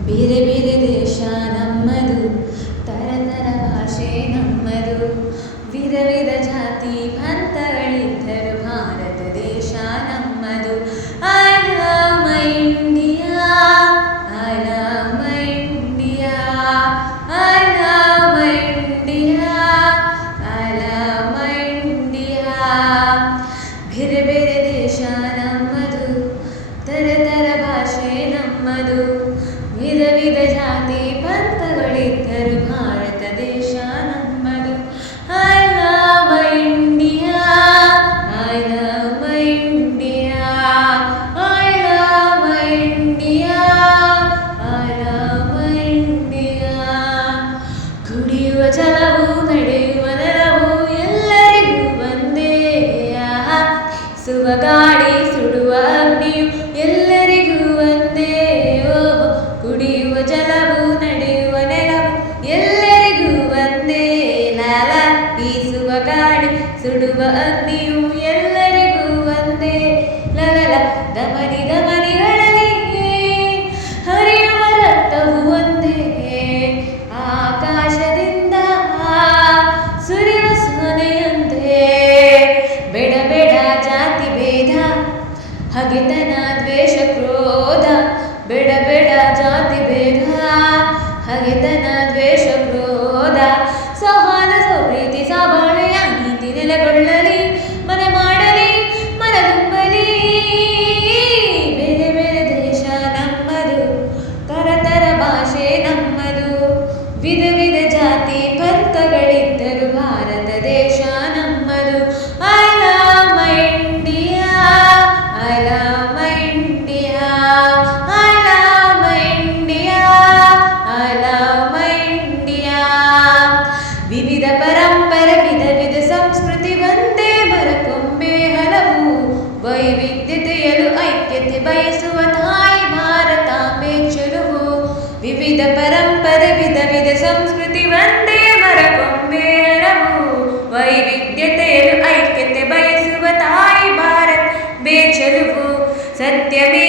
ಬೇರೆ ಬೇರೆ ದೇಶ ನಮ್ಮದು ತರತರ ಭಾಷೆ ನಮ್ಮದು. ವಿಧ ವಿಧ ಜಾತಿ ಪಂಥಗಳಿದ್ದರು ನಡೆಯುವ ಎಲ್ಲರಿಗೂ ಒಂದೇ. ಸುವ ಗಾಳಿ ಸುಡುವ ಅಗ್ನಿಯು ಎಲ್ಲರಿಗೂ ಒಂದೇ ಓ ಕುಡಿಯುವ ಜಲವು ನಡೆಯುವ ಎಲ್ಲರಿಗೂ ಒಂದೇ ನಲ ಸುಡುವ ಎಲ್ಲರಿಗೂ ಲಲಲ ಹಗೆತನ, ದ್ವೇಷ, ಕ್ರೋಧ, ಬೇಡ ಬೇಡ ಜಾತಿ ಭೇದ. ಹಗೆತನ, ದ್ವೇಷ, ಕ್ರೋಧ ಸಹನ ಸೌಪ್ರೀತಿ ಸಬಾಳೆಯ ನೀತಿ ನೆಲೆಗೊಳ್ಳಲಿ. ಮನೆ ಮಾಡಲಿ, ಮನ ತುಂಬಲಿ. ಬೇರೆ ಬೇರೆ ದೇಶ ನಮ್ಮದು ತರತರ ಭಾಷೆ ನಮ್ಮದು. ವಿಧ ವಿಧ ಜಾತಿ ವೈವಿಧ್ಯತೆಯಲು ಐಕ್ಯತೆ ಬಯಸುವ ತಾಯಿ ಭಾರತಾಂಬೆ ಚೆಲುವು ವಿವಿಧ ಪರಂಪರೆ ವಿಧ ವಿಧ ಸಂಸ್ಕೃತಿ ಒಂದೇ ಮರಕೊಂಬೆ ಹಲವು ವೈವಿಧ್ಯತೆಯಲು ಐಕ್ಯತೆ ಬಯಸುವ ತಾಯಿ ಭಾರತ ಬೇಚಲುವು ಸತ್ಯವೇ